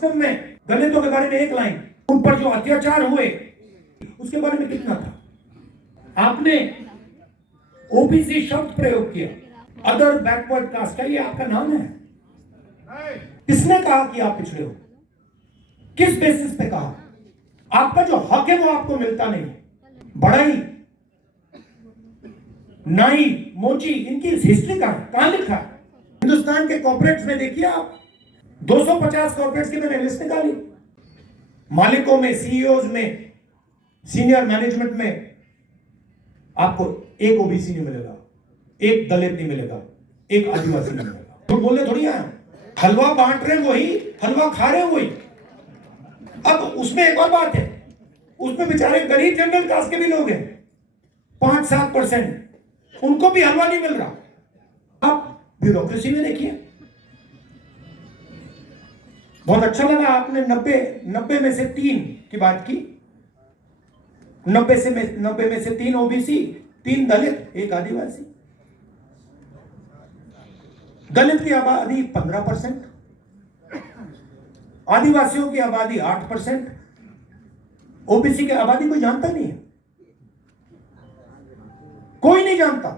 System में दलितों के बारे में एक लाइन, उन पर जो अत्याचार हुए उसके बारे में कितना था? आपने ओबीसी शब्द प्रयोग किया, अदर बैकवर्ड कास्ट, क्या ये आपका नाम है? किसने कहा कि आप पिछड़े हो? किस बेसिस पे कहा? आपका जो हक है वो आपको मिलता नहीं। बढ़ई, नाई, मोची, इनकी हिस्ट्री कहां लिखा है? हिंदुस्तान के कॉर्पोरेट्स में देखिए आप, 250 कॉर्पोरेट्स की मैंने लिस्ट निकाली। मालिकों में, सीईओज में, सीनियर मैनेजमेंट में आपको एक ओबीसी नहीं मिलेगा, एक दलित नहीं मिलेगा, एक आदिवासी नहीं मिलेगा। तो बोले थोड़ी है, हलवा बांट रहे वही, हलवा खा रहे वही। अब उसमें एक और बात है, उसमें बेचारे गरीब जनरल कास्ट के भी लोग हैं, 5-7%, उनको भी हलवा नहीं मिल रहा। आप ब्यूरोक्रेसी में देखिए। बहुत अच्छा लगा आपने 90 में से 3 की बात की। 90 में से 3 ओबीसी, 3 दलित, 1 आदिवासी। दलित की आबादी 15%, आदिवासियों की आबादी 8%, ओबीसी की आबादी कोई जानता नहीं है, कोई नहीं जानता।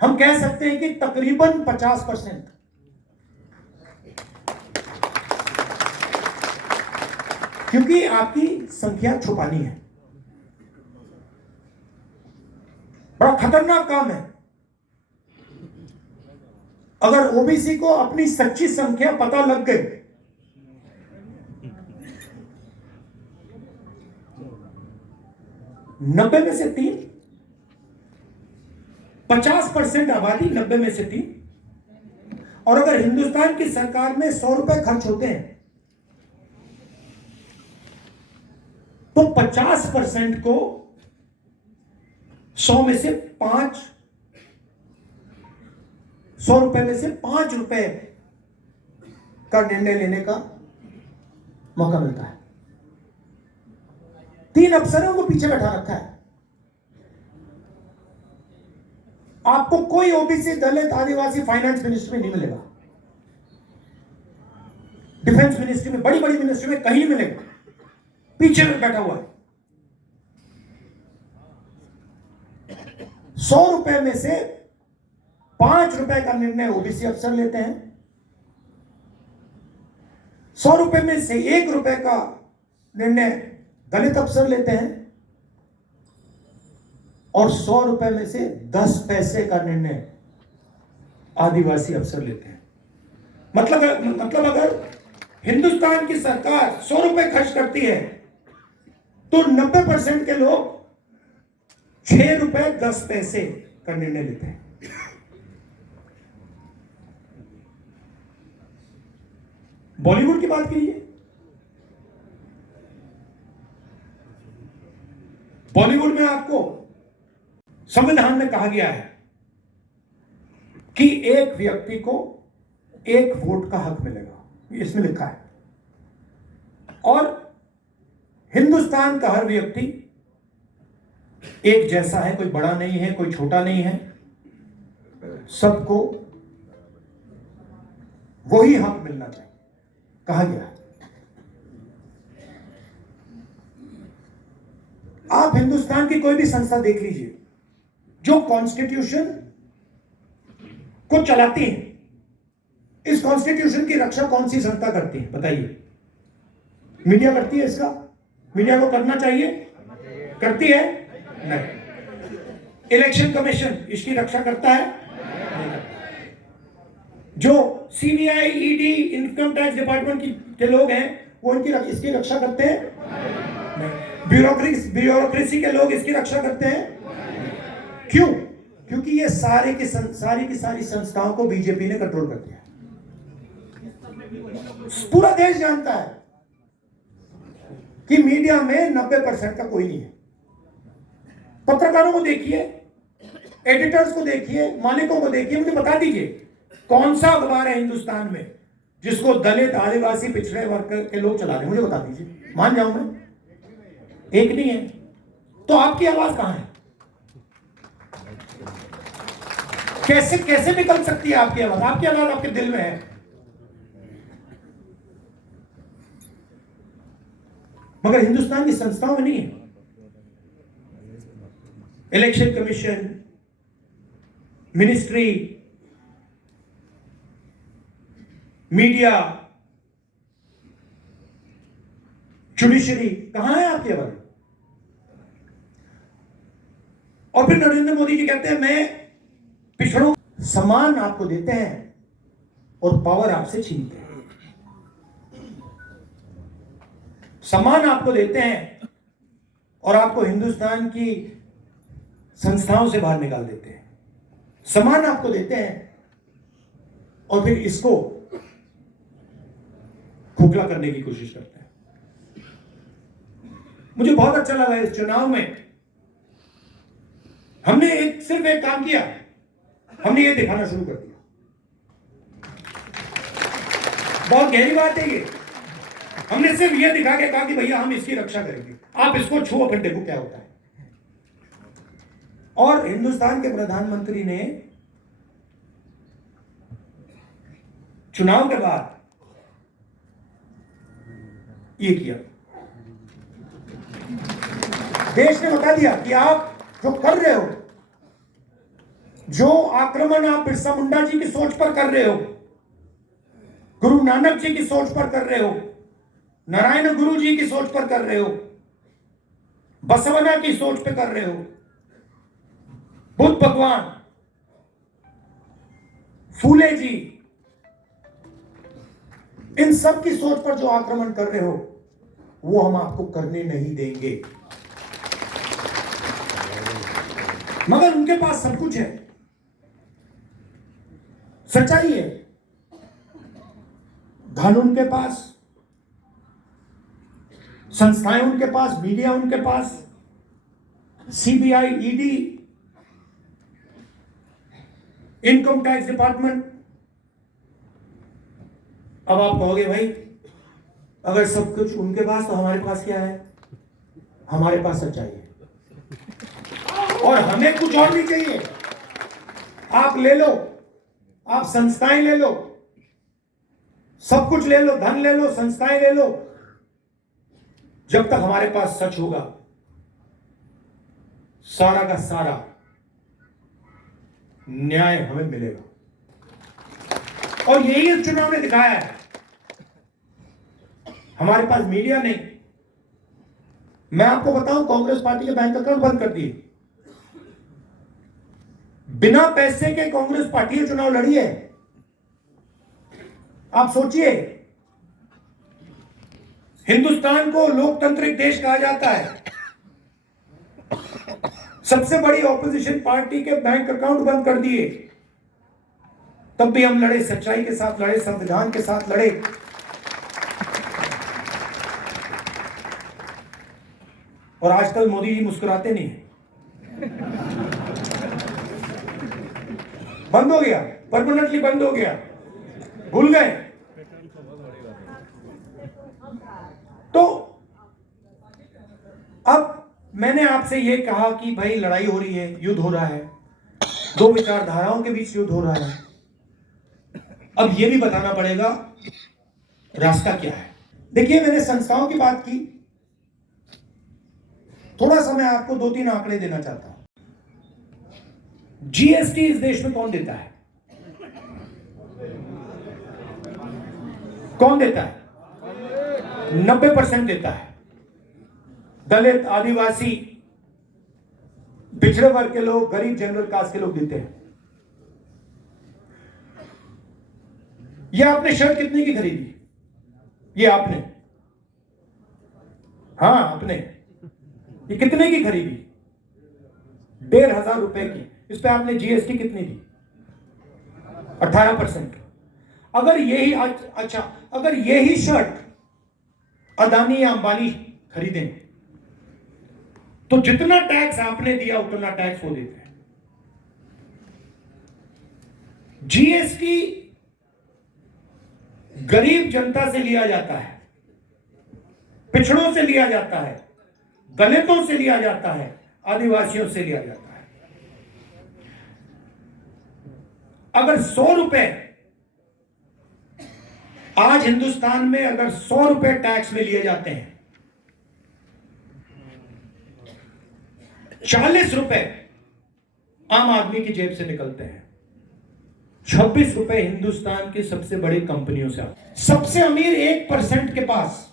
हम कह सकते हैं कि तकरीबन 50%। क्योंकि आपकी संख्या छुपानी है। बड़ा खतरनाक काम है। अगर ओबीसी को अपनी सच्ची संख्या पता लग गई, नब्बे में से 3, 50% आबादी, 90 में से 3। और अगर हिंदुस्तान की सरकार में 100 रुपए खर्च होते हैं तो 50% को 100 में से 5, 100 रुपए में से 5 रुपए का निर्णय लेने का मौका मिलता है। 3 अफसरों को पीछे बैठा रखा है। आपको कोई ओबीसी, दलित, आदिवासी फाइनेंस मिनिस्ट्री में नहीं मिलेगा, डिफेंस मिनिस्ट्री में, बड़ी बड़ी मिनिस्ट्री में कहीं नहीं मिलेगा। पीछे में बैठा हुआ है। 100 रुपए में से 5 रुपए का निर्णय ओबीसी अफसर लेते हैं, 100 रुपए में से 1 रुपए का निर्णय दलित अफसर लेते हैं, और 100 रुपए में से 10 पैसे का निर्णय आदिवासी अफसर लेते हैं। मतलब अगर हिंदुस्तान की सरकार 100 रुपए खर्च करती है तो 90% के लोग 6 रुपए 10 पैसे का निर्णय लेते हैं। बॉलीवुड की बात कीजिए। बॉलीवुड में आपको संविधान में कहा गया है कि एक व्यक्ति को 1 वोट का हक मिलेगा, इसमें लिखा है। और हिंदुस्तान का हर व्यक्ति एक जैसा है, कोई बड़ा नहीं है, कोई छोटा नहीं है, सबको वही हक मिलना चाहिए, कहा गया है। आप हिंदुस्तान की कोई भी संस्था देख लीजिए जो कॉन्स्टिट्यूशन को चलाती है। इस कॉन्स्टिट्यूशन की रक्षा कौन सी संस्था करती है बताइए? मीडिया करती है इसका? मीडिया को करना चाहिए? करती है? नहीं। इलेक्शन कमीशन इसकी रक्षा करता है? नहीं। जो CBI, ED, income tax department के लोग हैं वो इसकी रक्षा करते हैं? नहीं। ब्यूरोक्रेसी के लोग इसकी रक्षा करते हैं? क्यों? क्योंकि ये सारी की सारी संस्थाओं को बीजेपी ने कंट्रोल कर दिया। पूरा देश जानता है कि मीडिया में 90% का कोई नहीं है। पत्रकारों को देखिए, एडिटर्स को देखिए, मालिकों को देखिए, मुझे बता दीजिए कौन सा अखबार है हिंदुस्तान में जिसको दलित, आदिवासी, पिछड़े वर्ग के लोग चला रहे हैं? मुझे बता दीजिए, मान जाऊं मैं, एक नहीं है। तो आपकी आवाज कहां है? कैसे निकल सकती है आपकी आवाज? आपकी आवाज आपके दिल में है। मगर हिंदुस्तान की संस्थाओं में नहीं है। Election commission, ministry, media, judiciary, कहां है आपके बारे? और फिर नरेंद्र मोदी जी कहते हैं मैं पिछड़ों सम्मान आपको देते हैं और पावर आपसे छीनते हैं। सम्मान आपको देते हैं और आपको हिंदुस्तान की संस्थाओं से बाहर निकाल देते हैं। सम्मान आपको देते हैं और फिर इसको खोखला करने की कोशिश करते हैं। मुझे बहुत अच्छा लगा इस चुनाव में हमने सिर्फ एक काम किया, हमने ये दिखाना शुरू कर दिया। बहुत गहरी बात है ये। हमने सिर्फ ये दिखा के कहा कि भैया हम इसकी रक्षा करेंगे, आप इसको छुओ फिर देखो क्या होता है। और हिंदुस्तान के प्रधानमंत्री ने चुनाव के बाद ये किया। देश ने बता दिया कि आप जो कर रहे हो, जो आक्रमण आप बिरसा मुंडा जी की सोच पर कर रहे हो, गुरु नानक जी की सोच पर कर रहे हो, नारायण गुरु जी की सोच पर कर रहे हो, बसवना की सोच पर कर रहे हो, बुद्ध भगवान, फूले जी, इन सब की सोच पर जो आक्रमण कर रहे हो वो हम आपको करने नहीं देंगे। मगर उनके पास सब कुछ है, सच्चाई है, धन उनके पास, संस्थाएं उनके पास, मीडिया उनके पास, CBI, ED, income tax department. अब आप कहोगे भाई अगर सब कुछ उनके पास तो हमारे पास क्या है? हमारे पास सच्चाई है और हमें कुछ और भी चाहिए। आप ले लो, आप संस्थाएं ले लो, सब कुछ ले लो, धन ले लो, संस्थाएं ले लो, जब तक हमारे पास सच होगा सारा का सारा न्याय हमें मिलेगा। और यही इस चुनाव ने दिखाया है। हमारे पास मीडिया नहीं। मैं आपको बताऊं, कांग्रेस पार्टी के बैंक अकाउंट बंद कर दिए। बिना पैसे के कांग्रेस पार्टी ने चुनाव लड़ी है। आप सोचिए, हिंदुस्तान को लोकतांत्रिक देश कहा जाता है, सबसे बड़ी ऑपोजिशन पार्टी के बैंक अकाउंट बंद कर दिए, तब भी हम लड़े, सच्चाई के साथ लड़े, संविधान के साथ लड़े। और आजकल मोदी जी मुस्कुराते नहीं, बंद हो गया, परमानेंटली बंद हो गया, भूल गए। तो अब मैंने आपसे यह कहा कि भाई लड़ाई हो रही है, युद्ध हो रहा है, दो विचारधाराओं के बीच युद्ध हो रहा है। अब यह भी बताना पड़ेगा रास्ता क्या है। देखिए, मैंने संस्थाओं की बात की, थोड़ा सा मैं आपको 2-3 आंकड़े देना चाहता हूं। जीएसटी इस देश में कौन देता है? कौन देता है? 90% देता है। दलित, आदिवासी, पिछड़े वर्ग के लोग, गरीब, जनरल कास्ट के लोग देते हैं। यह आपने शर्ट कितने की खरीदी? ये आपने, हाँ आपने, ये कितने की खरीदी? 1,500 रुपए की। इस पे आपने जीएसटी कितनी दी? 18%। अगर यही, अच्छा, अगर यही शर्ट अदानी या अंबानी खरीदें तो जितना टैक्स आपने दिया उतना टैक्स वो देते हैं। जीएसटी गरीब जनता से लिया जाता है, पिछड़ों से लिया जाता है, दलितों से लिया जाता है, आदिवासियों से लिया जाता है। अगर 100 रुपए आज हिंदुस्तान में, अगर 100 रुपए टैक्स में लिए जाते हैं 40 रुपए आम आदमी की जेब से निकलते हैं, 26 रुपए हिंदुस्तान की सबसे बड़ी कंपनियों से आते हैं। सबसे अमीर 1% के पास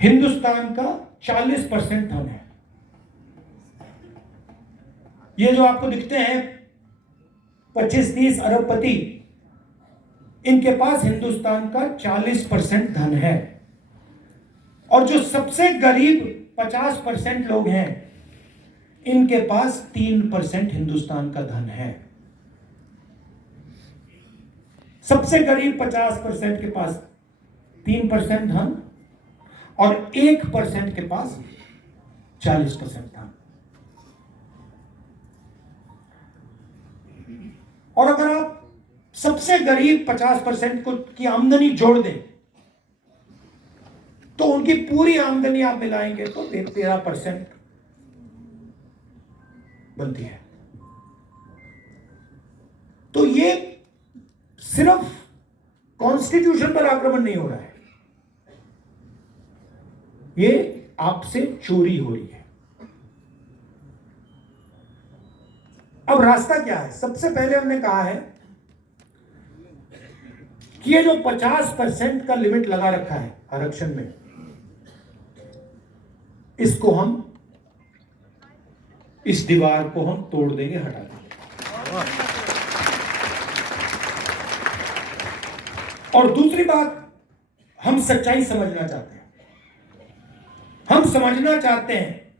हिंदुस्तान का 40% धन है। ये जो आपको दिखते हैं 25-30 अरबपति, इनके पास हिंदुस्तान का 40% धन है। और जो सबसे गरीब 50% लोग हैं, इनके पास 3% हिंदुस्तान का धन है। सबसे गरीब 50% के पास 3% धन और 1% के पास 40% धन। और अगर आप सबसे गरीब 50% को की आमदनी जोड़ दें तो उनकी पूरी आमदनी आप मिलाएंगे तो 13% बनती है। तो ये सिर्फ कॉन्स्टिट्यूशन पर आक्रमण नहीं हो रहा है, ये आपसे चोरी हो रही है। अब रास्ता क्या है? सबसे पहले हमने कहा है कि ये जो 50% का लिमिट लगा रखा है आरक्षण में, इसको हम, इस दीवार को हम तोड़ देंगे, हटा देंगे। और दूसरी बात, हम सच्चाई समझना चाहते हैं। हम समझना चाहते हैं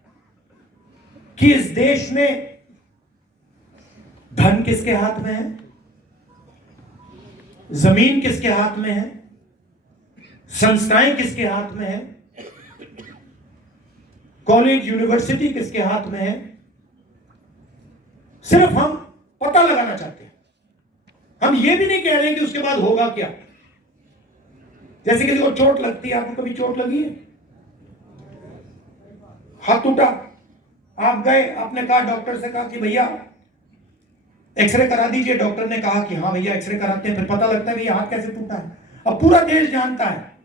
कि इस देश में धन किसके हाथ में है, जमीन किसके हाथ में है, संस्थाएं किसके हाथ में है, कॉलेज यूनिवर्सिटी किसके हाथ में है। सिर्फ हम पता लगाना चाहते हैं। हम ये भी नहीं कह रहे कि उसके बाद होगा क्या। जैसे किसी को चोट लगती है, आपको कभी चोट लगी है? हाथ टूटा, आप गए, आपने कहा, डॉक्टर से कहा कि भैया एक्सरे करा दीजिए। डॉक्टर ने कहा कि हाँ भैया एक्सरे कराते हैं। फिर पता लगता है भैया हाथ कैसे टूटा है। अब पूरा देश जानता है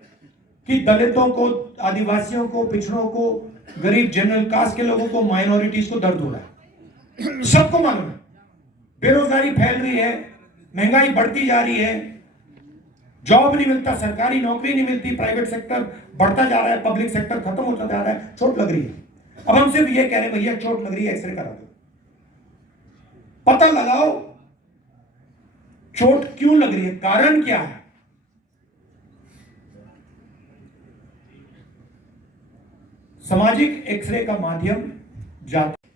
कि दलितों को, आदिवासियों को, पिछड़ों को, गरीब जनरल कास्ट के लोगों को, माइनॉरिटीज को दर्द हो रहा है। सबको मालूम है। बेरोजगारी फैल रही है, महंगाई बढ़ती जा रही है, जॉब नहीं मिलता, सरकारी नौकरी नहीं मिलती, प्राइवेट सेक्टर बढ़ता जा रहा है, पब्लिक सेक्टर खत्म होता जा रहा है, चोट लग रही है। अब हम सिर्फ ये कह रहे हैं भैया चोट लग रही है, एक्सरे करा दो, पता लगाओ चोट क्यों लग रही है, कारण क्या है। सामाजिक एक्सरे का माध्यम जाति।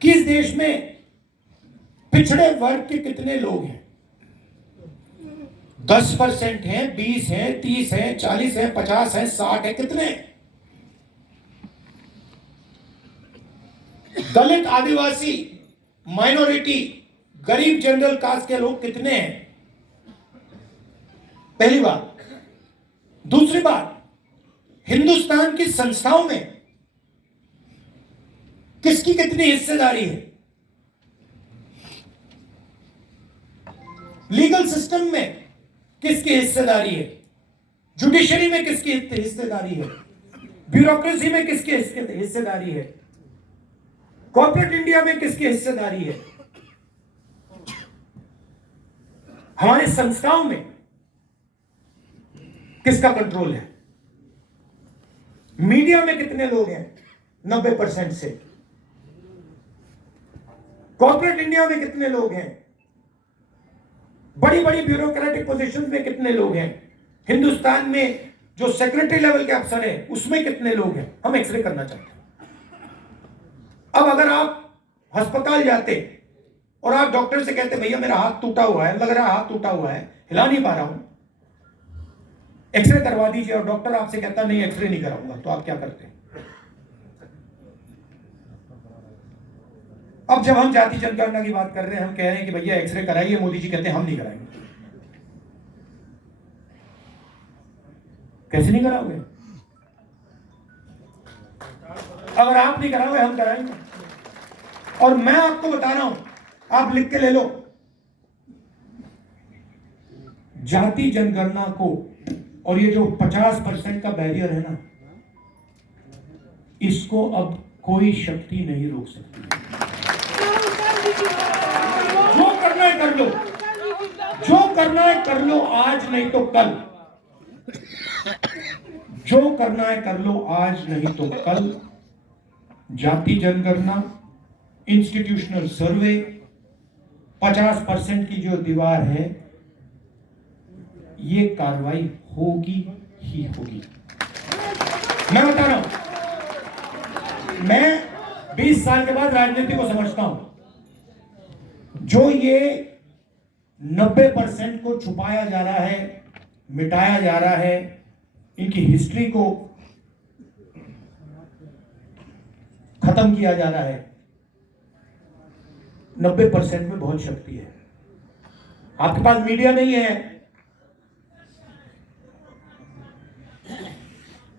किस देश में पिछड़े वर्ग के कितने लोग हैं? 10% हैं, 20 हैं, 30 हैं, 40 हैं, 50 हैं, 60 हैं, कितने? दलित, आदिवासी, माइनॉरिटी, गरीब जनरल कास्ट के लोग कितने हैं? पहली बात। दूसरी बात, हिंदुस्तान की संस्थाओं में किसकी कितनी हिस्सेदारी है? लीगल सिस्टम में किसकी हिस्सेदारी है? जुडिशरी में किसकी हिस्सेदारी है? ब्यूरोक्रेसी में किसकी हिस्सेदारी है? कॉर्पोरेट इंडिया में किसकी हिस्सेदारी है? हमारी संस्थाओं में किसका कंट्रोल है? मीडिया में कितने लोग हैं? 90% से। कॉर्पोरेट इंडिया में कितने लोग हैं? बड़ी बड़ी ब्यूरोक्रेटिक पोजीशंस में कितने लोग हैं? हिंदुस्तान में जो सेक्रेटरी लेवल के अफसर हैं उसमें कितने लोग हैं? हम एक्सरे करना चाहते हैं। अब अगर आप अस्पताल जाते और आप डॉक्टर से कहते भैया मेरा हाथ टूटा हुआ है, लग रहा है हाथ टूटा हुआ है, हिला नहीं पा रहा हूं, एक्सरे करवा दीजिए, और डॉक्टर आपसे कहता नहीं एक्सरे नहीं कराऊंगा, तो आप क्या करते हैं? अब जब हम जाति जनगणना की बात कर रहे हैं, हम कह रहे हैं कि भैया एक्सरे कराइए, मोदी जी कहते हैं हम नहीं कराएंगे। कैसे नहीं कराओगे? अगर आप नहीं कराओगे हम कराएंगे। और मैं आपको बता रहा हूं, आप लिख के ले लो, जाति जनगणना को और ये जो 50% का बैरियर है ना, इसको अब कोई शक्ति नहीं रोक सकती। जो करना है कर लो, जो करना है कर लो आज नहीं तो कल, जो करना है कर लो आज नहीं तो कल। जाति जनगणना, इंस्टीट्यूशनल सर्वे, 50% की जो दीवार है, ये कार्रवाई होगी ही होगी। मैं बता रहा हूं, मैं 20 साल के बाद राजनीति को समझता हूं। जो ये 90% को छुपाया जा रहा है, मिटाया जा रहा है, इनकी हिस्ट्री को खत्म किया जा रहा है, 90% में बहुत शक्ति है। आपके पास मीडिया नहीं है,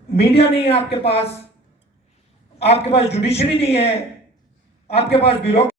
मीडिया नहीं है आपके पास जुडिशरी नहीं है, आपके पास ब्यूरोक्रेसी